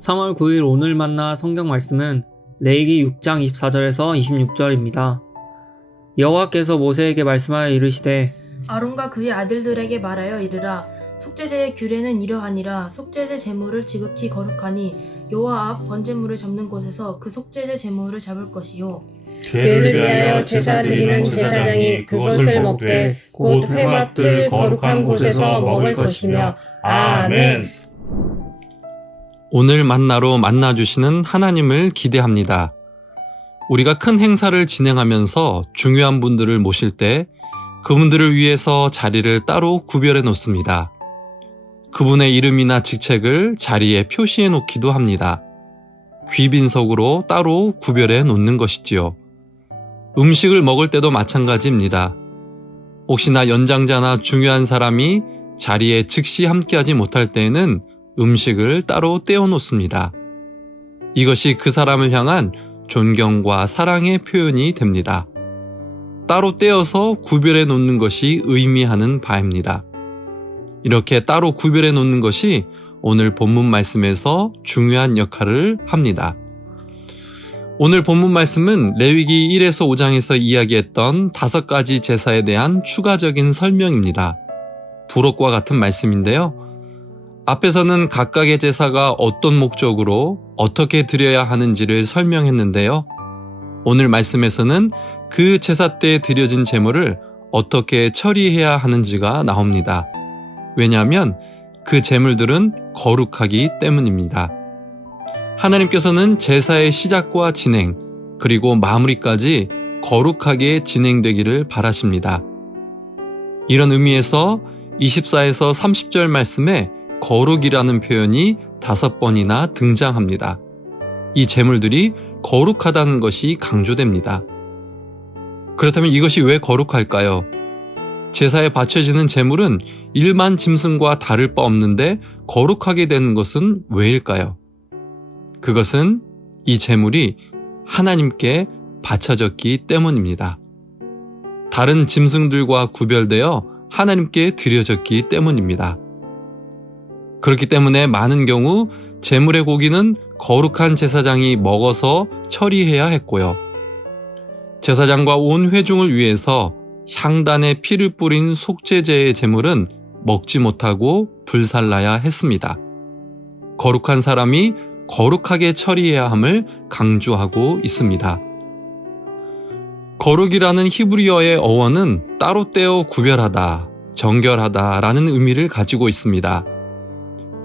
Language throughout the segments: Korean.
3월 9일 오늘 만나 성경 말씀은 레위기 6장 24절에서 26절입니다. 여호와께서 모세에게 말씀하여 이르시되 아론과 그의 아들들에게 말하여 이르라. 속죄제의 규례는 이러하니라. 속죄제 제물을 지극히 거룩하니 여호와 앞 번제물을 접는 곳에서 그 속죄제 제물을 잡을 것이요 죄를 위하여 제사 드리는 제사장이 그것을 먹되 곧 회막들 거룩한 곳에서 먹을 것이며. 아멘. 오늘 만나로 만나주시는 하나님을 기대합니다. 우리가 큰 행사를 진행하면서 중요한 분들을 모실 때 그분들을 위해서 자리를 따로 구별해 놓습니다. 그분의 이름이나 직책을 자리에 표시해 놓기도 합니다. 귀빈석으로 따로 구별해 놓는 것이지요. 음식을 먹을 때도 마찬가지입니다. 혹시나 연장자나 중요한 사람이 자리에 즉시 함께하지 못할 때에는 음식을 따로 떼어 놓습니다. 이것이 그 사람을 향한 존경과 사랑의 표현이 됩니다. 따로 떼어서 구별해 놓는 것이 의미하는 바입니다. 이렇게 따로 구별해 놓는 것이 오늘 본문 말씀에서 중요한 역할을 합니다. 오늘 본문 말씀은 레위기 1에서 5장에서 이야기했던 5가지 제사에 대한 추가적인 설명입니다. 부록과 같은 말씀인데요. 앞에서는 각각의 제사가 어떤 목적으로 어떻게 드려야 하는지를 설명했는데요. 오늘 말씀에서는 그 제사 때 드려진 제물을 어떻게 처리해야 하는지가 나옵니다. 왜냐하면 그 제물들은 거룩하기 때문입니다. 하나님께서는 제사의 시작과 진행, 그리고 마무리까지 거룩하게 진행되기를 바라십니다. 이런 의미에서 24에서 30절 말씀에 거룩이라는 표현이 5번이나 등장합니다. 이 제물들이 거룩하다는 것이 강조됩니다. 그렇다면 이것이 왜 거룩할까요? 제사에 바쳐지는 제물은 일반 짐승과 다를 바 없는데 거룩하게 되는 것은 왜일까요? 그것은 이 제물이 하나님께 바쳐졌기 때문입니다. 다른 짐승들과 구별되어 하나님께 드려졌기 때문입니다. 그렇기 때문에 많은 경우 제물의 고기는 거룩한 제사장이 먹어서 처리해야 했고요. 제사장과 온 회중을 위해서 향단에 피를 뿌린 속죄제의 제물은 먹지 못하고 불살라야 했습니다. 거룩한 사람이 거룩하게 처리해야 함을 강조하고 있습니다. 거룩이라는 히브리어의 어원은 따로 떼어 구별하다, 정결하다 라는 의미를 가지고 있습니다.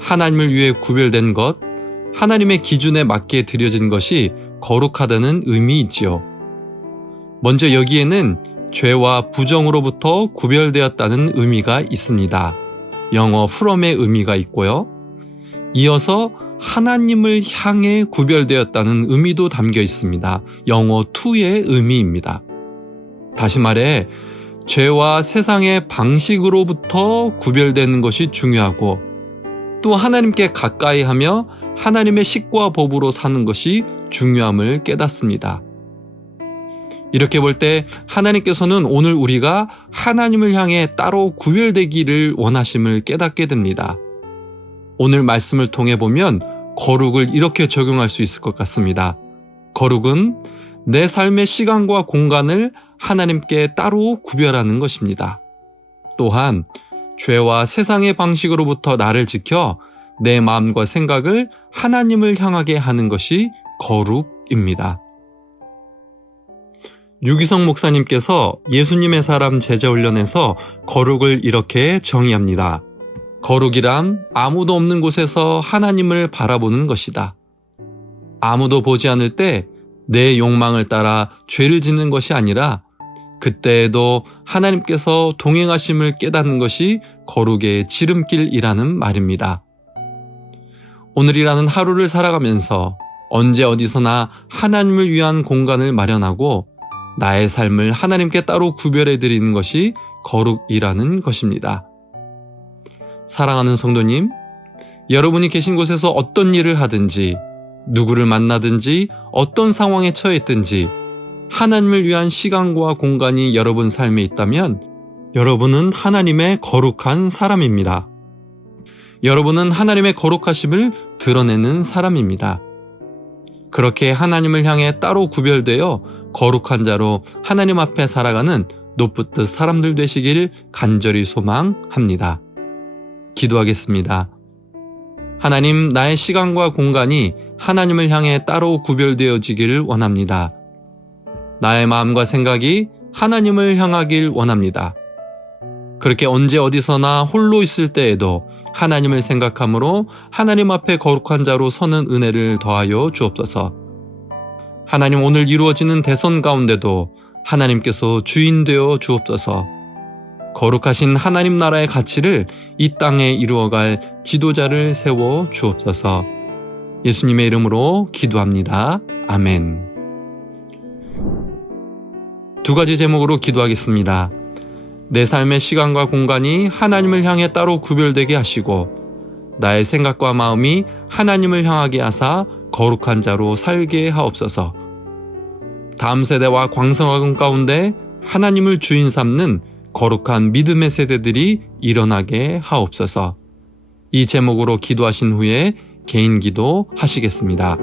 하나님을 위해 구별된 것, 하나님의 기준에 맞게 드려진 것이 거룩하다는 의미이지요. 먼저 여기에는 죄와 부정으로부터 구별되었다는 의미가 있습니다. 영어 from의 의미가 있고요. 이어서 하나님을 향해 구별되었다는 의미도 담겨 있습니다. 영어 to의 의미입니다. 다시 말해 죄와 세상의 방식으로부터 구별되는 것이 중요하고 또 하나님께 가까이 하며 하나님의 식과 법으로 사는 것이 중요함을 깨닫습니다. 이렇게 볼 때 하나님께서는 오늘 우리가 하나님을 향해 따로 구별되기를 원하심을 깨닫게 됩니다. 오늘 말씀을 통해 보면 거룩을 이렇게 적용할 수 있을 것 같습니다. 거룩은 내 삶의 시간과 공간을 하나님께 따로 구별하는 것입니다. 또한 죄와 세상의 방식으로부터 나를 지켜 내 마음과 생각을 하나님을 향하게 하는 것이 거룩입니다. 유기성 목사님께서 예수님의 사람 제자훈련에서 거룩을 이렇게 정의합니다. 거룩이란 아무도 없는 곳에서 하나님을 바라보는 것이다. 아무도 보지 않을 때 내 욕망을 따라 죄를 짓는 것이 아니라 그때에도 하나님께서 동행하심을 깨닫는 것이 거룩의 지름길이라는 말입니다. 오늘이라는 하루를 살아가면서 언제 어디서나 하나님을 위한 공간을 마련하고 나의 삶을 하나님께 따로 구별해 드리는 것이 거룩이라는 것입니다. 사랑하는 성도님, 여러분이 계신 곳에서 어떤 일을 하든지 누구를 만나든지 어떤 상황에 처했든지 하나님을 위한 시간과 공간이 여러분 삶에 있다면 여러분은 하나님의 거룩한 사람입니다. 여러분은 하나님의 거룩하심을 드러내는 사람입니다. 그렇게 하나님을 향해 따로 구별되어 거룩한 자로 하나님 앞에 살아가는 노프트 사람들 되시길 간절히 소망합니다. 기도하겠습니다. 하나님, 나의 시간과 공간이 하나님을 향해 따로 구별되어지기를 원합니다. 나의 마음과 생각이 하나님을 향하길 원합니다. 그렇게 언제 어디서나 홀로 있을 때에도 하나님을 생각함으로 하나님 앞에 거룩한 자로 서는 은혜를 더하여 주옵소서. 하나님, 오늘 이루어지는 대선 가운데도 하나님께서 주인 되어 주옵소서. 거룩하신 하나님 나라의 가치를 이 땅에 이루어갈 지도자를 세워 주옵소서. 예수님의 이름으로 기도합니다. 아멘. 두 가지 제목으로 기도하겠습니다. 내 삶의 시간과 공간이 하나님을 향해 따로 구별되게 하시고 나의 생각과 마음이 하나님을 향하게 하사 거룩한 자로 살게 하옵소서. 다음 세대와 광성학원 가운데 하나님을 주인 삼는 거룩한 믿음의 세대들이 일어나게 하옵소서. 이 제목으로 기도하신 후에 개인 기도 하시겠습니다.